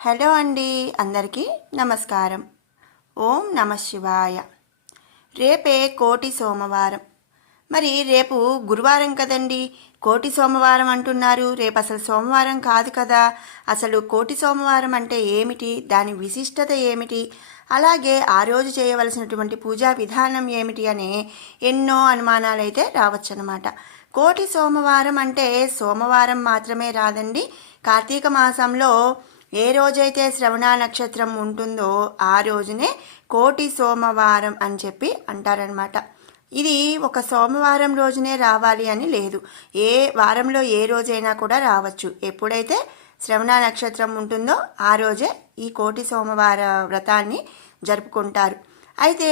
Hello అండి, అందరికీ నమస్కారం. ఓం నమ శివాయ. రేపే కోటి సోమవారం. మరి రేపు గురువారం కదండి, కోటి సోమవారం అంటున్నారు. రేపు అసలు సోమవారం కాదు కదా. అసలు కోటి సోమవారం అంటే ఏమిటి, దాని విశిష్టత ఏమిటి, అలాగే ఆ రోజు చేయవలసినటువంటి పూజా విధానం ఏమిటి అనే ఎన్నో అనుమానాలు అయితే రావచ్చనమాట. కోటి సోమవారం అంటే సోమవారం మాత్రమే రాదండి. కార్తీక మాసంలో ఏ రోజైతే శ్రవణ నక్షత్రం ఉంటుందో ఆ రోజునే కోటి సోమవారం అని చెప్పి అంటారనమాట. ఇది ఒక సోమవారం రోజునే రావాలి అని లేదు, ఏ వారంలో ఏ రోజైనా కూడా రావచ్చు. ఎప్పుడైతే శ్రవణ నక్షత్రం ఉంటుందో ఆ రోజే ఈ కోటి సోమవార వ్రతాన్ని జరుపుకుంటారు. అయితే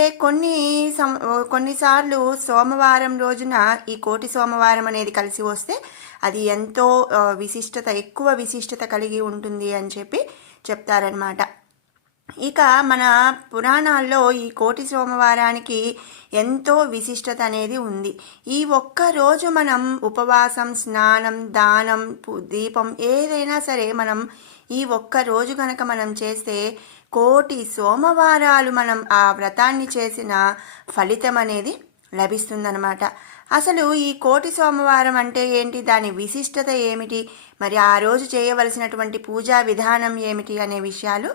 కొన్నిసార్లు సోమవారం రోజున ఈ కోటి సోమవారం అనేది కలిసి వస్తే అది ఎంతో ఎక్కువ విశిష్టత కలిగి ఉంటుంది అని చెప్పి చెప్తారనమాట. ఇక మన పురాణాల్లో ఈ కోటి సోమవారానికి ఎంతో విశిష్టత అనేది ఉంది. ఈ ఒక్క రోజు మనం ఉపవాసం, స్నానం, దానం, దీపం ఏదైనా సరే మనం ఈ ఒక్క రోజు కనుక మనం చేస్తే కోటి సోమవారాలు మనం ఆ వ్రతాన్ని చేసిన ఫలితం అనేది లభిస్తుందన్నమాట. అసలు ఈ కోటి సోమవారం అంటే ఏంటి, దాని విశిష్టత ఏమిటి, మరి ఆ రోజు చేయవలసినటువంటి పూజా విధానం ఏమిటి అనే విషయాలు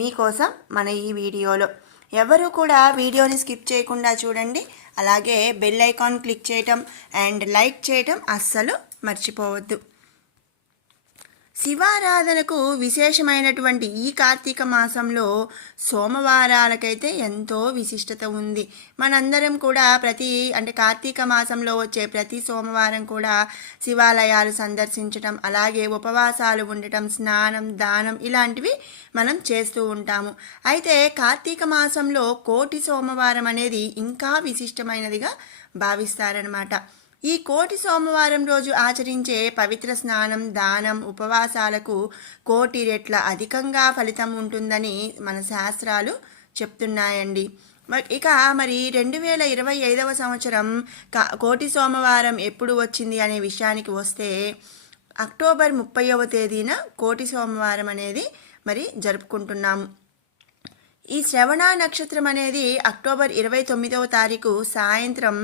మీకోసం మన ఈ వీడియోలో. ఎవరు కూడా వీడియోని స్కిప్ చేయకుండా చూడండి. అలాగే బెల్ ఐకాన్ క్లిక్ చేయటం అండ్ లైక్ చేయటం అస్సలు మర్చిపోవద్దు. శివారాధనకు విశేషమైనటువంటి ఈ కార్తీక మాసంలో సోమవారాలకైతే ఎంతో విశిష్టత ఉంది. మనందరం కూడా కార్తీక మాసంలో వచ్చే ప్రతి సోమవారం కూడా శివాలయాలు సందర్శించటం, అలాగే ఉపవాసాలు ఉండటం, స్నానం, దానం ఇలాంటివి మనం చేస్తూ ఉంటాము. అయితే కార్తీక మాసంలో కోటి సోమవారం అనేది ఇంకా విశిష్టమైనదిగా భావిస్తారనమాట. ఈ కోటి సోమవారం రోజు ఆచరించే పవిత్ర స్నానం, దానం, ఉపవాసాలకు కోటి రెట్ల అధికంగా ఫలితం ఉంటుందని మన శాస్త్రాలు చెప్తున్నాయండి. ఇక మరి 2025 సంవత్సరం కోటి సోమవారం ఎప్పుడు వచ్చింది అనే విషయానికి వస్తే అక్టోబర్ 30వ తేదీన కోటి సోమవారం అనేది మరి జరుపుకుంటున్నాము. ఈ శ్రవణ నక్షత్రం అనేది అక్టోబర్ 29వ తారీఖు సాయంత్రం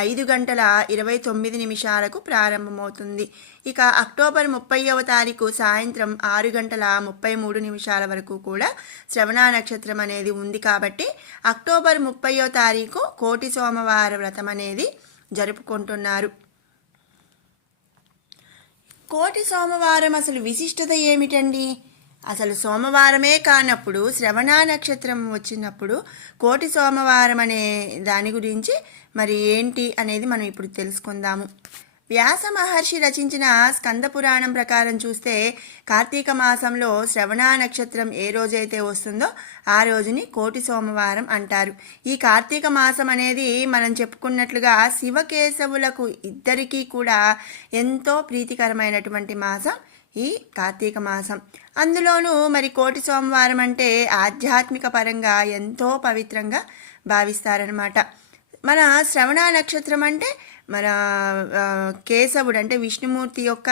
5:29 ప్రారంభమవుతుంది. ఇక అక్టోబర్ 30వ తారీఖు సాయంత్రం 6:33 వరకు కూడా శ్రవణ నక్షత్రం అనేది ఉంది. కాబట్టి అక్టోబర్ 30వ తారీఖు కోటి సోమవార వ్రతం అనేది జరుపుకుంటున్నారు. కోటి సోమవారం అసలు విశిష్టత ఏమిటండి? అసలు సోమవారమే కానప్పుడు శ్రవణ నక్షత్రం వచ్చినప్పుడు కోటి సోమవారం అనే దాని గురించి మరి ఏంటి అనేది మనం ఇప్పుడు తెలుసుకుందాము. వ్యాస మహర్షి రచించిన స్కంద పురాణం ప్రకారం చూస్తే కార్తీక మాసంలో శ్రవణ నక్షత్రం ఏ రోజైతే వస్తుందో ఆ రోజుని కోటి సోమవారం అంటారు. ఈ కార్తీక మాసం అనేది మనం చెప్పుకున్నట్లుగా శివకేశవులకు ఇద్దరికీ కూడా ఎంతో ప్రీతికరమైనటువంటి మాసం ఈ కార్తీక మాసం. అందులోనూ మరి కోటి సోమవారం అంటే ఆధ్యాత్మిక పరంగా ఎంతో పవిత్రంగా భావిస్తారనమాట. మన శ్రవణ నక్షత్రం అంటే మన కేశవుడు అంటే విష్ణుమూర్తి యొక్క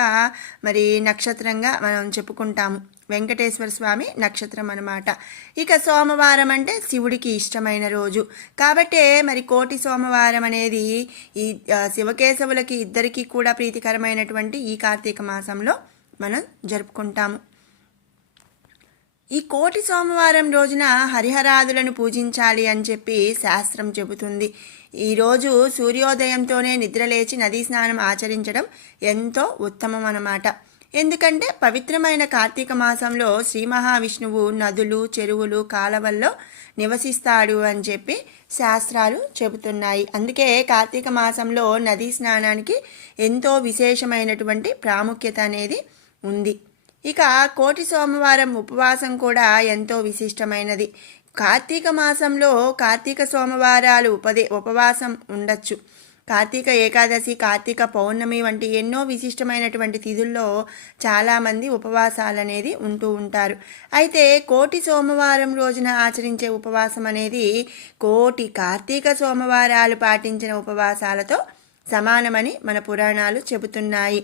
మరి నక్షత్రంగా మనం చెప్పుకుంటాము. వెంకటేశ్వర స్వామి నక్షత్రం అనమాట. ఇక సోమవారం అంటే శివుడికి ఇష్టమైన రోజు కాబట్టే మరి కోటి సోమవారం అనేది ఈ శివకేశవులకి ఇద్దరికీ కూడా ప్రీతికరమైనటువంటి ఈ కార్తీక మాసంలో మనం జరుపుకుంటాము. ఈ కోటి సోమవారం రోజున హరిహరాదులను పూజించాలి అని చెప్పి శాస్త్రం చెబుతుంది. ఈరోజు సూర్యోదయంతోనే నిద్రలేచి నదీ స్నానం ఆచరించడం ఎంతో ఉత్తమం అన్నమాట. ఎందుకంటే పవిత్రమైన కార్తీక మాసంలో శ్రీ మహావిష్ణువు నదులు, చెరువులు, కాలవల్లో నివసిస్తాడు అని చెప్పి శాస్త్రాలు చెబుతున్నాయి. అందుకే కార్తీక మాసంలో నదీ స్నానానికి ఎంతో విశేషమైనటువంటి ప్రాముఖ్యత అనేది ఉంది. ఇక కోటి సోమవారం ఉపవాసం కూడా ఎంతో విశిష్టమైనది. కార్తీక మాసంలో కార్తీక సోమవారాలు ఉపవాసం ఉండొచ్చు. కార్తీక ఏకాదశి, కార్తీక పౌర్ణమి వంటి ఎన్నో విశిష్టమైనటువంటి తిథుల్లో చాలామంది ఉపవాసాలు అనేది ఉంటూ ఉంటారు. అయితే కోటి సోమవారం రోజున ఆచరించే ఉపవాసం అనేది కోటి కార్తీక సోమవారాలు పాటించిన ఉపవాసాలతో సమానమని మన పురాణాలు చెబుతున్నాయి.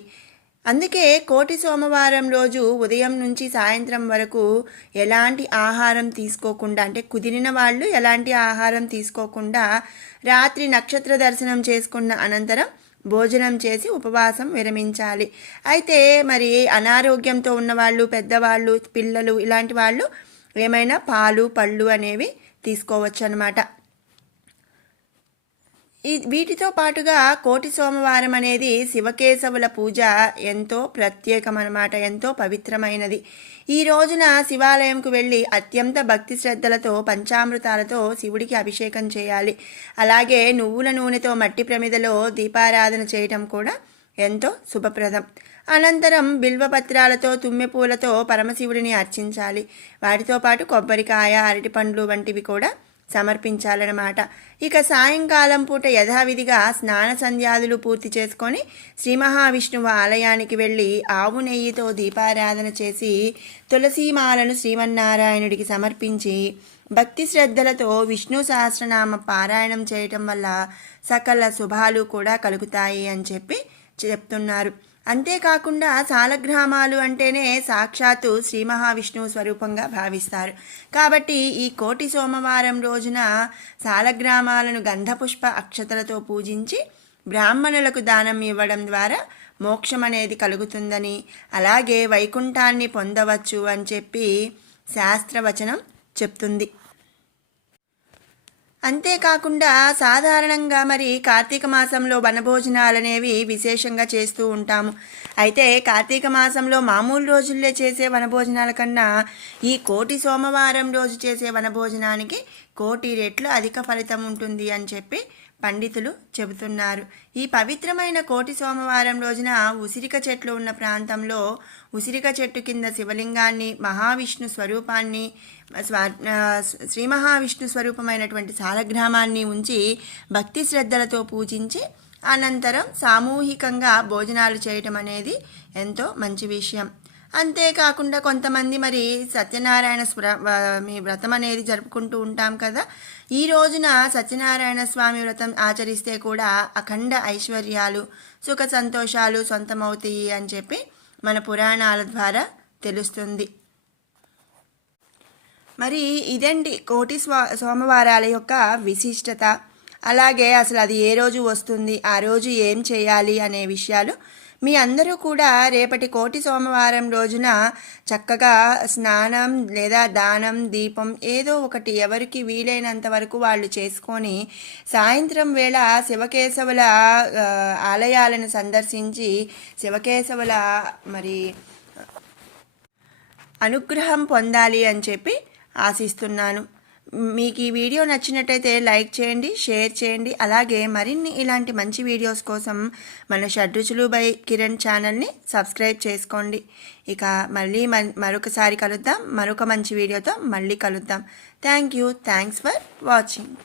అందుకే కోటి సోమవారం రోజు ఉదయం నుంచి సాయంత్రం వరకు ఎలాంటి ఆహారం తీసుకోకుండా, అంటే కుదిరిన వాళ్ళు ఎలాంటి ఆహారం తీసుకోకుండా రాత్రి నక్షత్ర దర్శనం చేసుకున్న అనంతరం భోజనం చేసి ఉపవాసం విరమించాలి. అయితే మరి అనారోగ్యంతో ఉన్నవాళ్ళు, పెద్దవాళ్ళు, పిల్లలు ఇలాంటి వాళ్ళు ఏమైనా పాలు పళ్ళు అనేవి తీసుకోవచ్చు అన్నమాట. వీటితో పాటుగా కోటి సోమవారం అనేది శివకేశవుల పూజ ఎంతో ప్రత్యేకమన్నమాట, ఎంతో పవిత్రమైనది. ఈ రోజున శివాలయంకు వెళ్ళి అత్యంత భక్తి శ్రద్ధలతో పంచామృతాలతో శివుడికి అభిషేకం చేయాలి. అలాగే నువ్వుల నూనెతో మట్టి ప్రమిదలో దీపారాధన చేయటం కూడా ఎంతో శుభప్రదం. అనంతరం బిల్వపత్రాలతో తుమ్మెపూలతో పరమశివుడిని అర్చించాలి. వాటితో పాటు కొబ్బరికాయ, అరటిపండ్లు వంటివి కూడా సమర్పించాలన్నమాట. ఇక సాయంకాలం పూట యథావిధిగా స్నాన సంధ్యాదులు పూర్తి చేసుకొని శ్రీ మహావిష్ణువు ఆలయానికి వెళ్ళి ఆవు నెయ్యితో దీపారాధన చేసి తులసీమాలను శ్రీమన్నారాయణుడికి సమర్పించి భక్తి శ్రద్ధలతో విష్ణు సహస్రనామ పారాయణం చేయటం వల్ల సకల శుభాలు కూడా కలుగుతాయి అని చెప్పి చెప్తున్నారు. అంతేకాకుండా సాలగ్రామాలు అంటేనే సాక్షాత్తు శ్రీ మహావిష్ణువు స్వరూపంగా భావిస్తారు. కాబట్టి ఈ కోటి సోమవారం రోజున సాలగ్రామాలను గంధపుష్ప అక్షతలతో పూజించి బ్రాహ్మణులకు దానం ఇవ్వడం ద్వారా మోక్షం అనేది కలుగుతుందని, అలాగే వైకుంఠాన్ని పొందవచ్చు అని చెప్పి శాస్త్రవచనం చెప్తుంది. అంతేకాకుండా సాధారణంగా మరి కార్తీక మాసంలో వనభోజనాలు అనేవి విశేషంగా చేస్తూ ఉంటాము. అయితే కార్తీక మాసంలో మామూలు రోజుల్లో చేసే వనభోజనాల కన్నా ఈ కోటి సోమవారం రోజు చేసే వనభోజనానికి కోటి రెట్లు అధిక ఫలితం ఉంటుంది అని చెప్పి పండితులు చెబుతున్నారు. ఈ పవిత్రమైన కోటి సోమవారం రోజున ఉసిరిక చెట్లు ఉన్న ప్రాంతంలో ఉసిరిక చెట్టు కింద శివలింగాన్ని, మహావిష్ణు స్వరూపాన్ని, శ్రీ మహావిష్ణు స్వరూపమైనటువంటి సాలగ్రామాన్ని ఉంచి భక్తి శ్రద్ధలతో పూజించి అనంతరం సామూహికంగా భోజనాలు చేయటం అనేది ఎంతో మంచి విషయం. అంతేకాకుండా కొంతమంది మరి సత్యనారాయణ మీ వ్రతం అనేది జరుపుకుంటూ ఉంటాం కదా. ఈ రోజున సత్యనారాయణ స్వామి వ్రతం ఆచరిస్తే కూడా అఖండ ఐశ్వర్యాలు, సుఖ సంతోషాలు సొంతమవుతాయి అని చెప్పి మన పురాణాల ద్వారా తెలుస్తుంది. మరి ఇదండి కోటి సోమవారాల యొక్క విశిష్టత. అలాగే అసలు అది ఏ రోజు వస్తుంది, ఆ రోజు ఏం చేయాలి అనే విషయాలు మీ అందరూ కూడా రేపటి కోటి సోమవారం రోజున చక్కగా స్నానం లేదా దానం, దీపం ఏదో ఒకటి ఎవరికి వీలైనంత వరకు వాళ్ళు చేసుకొని సాయంత్రం వేళ శివకేశవుల ఆలయాలను సందర్శించి శివకేశవుల మరి అనుగ్రహం పొందాలి అని చెప్పి ఆశిస్తున్నాను. మీకు ఈ వీడియో నచ్చినట్టయితే లైక్ చేయండి, షేర్ చేయండి. అలాగే మరిన్ని ఇలాంటి మంచి వీడియోస్ కోసం మన షడ్రుచులు బై కిరణ్ ఛానల్ని సబ్స్క్రైబ్ చేసుకోండి. ఇక మళ్ళీ మరొకసారి కలుద్దాం, మరొక మంచి వీడియోతో మళ్ళీ కలుద్దాం. Thanks for watching.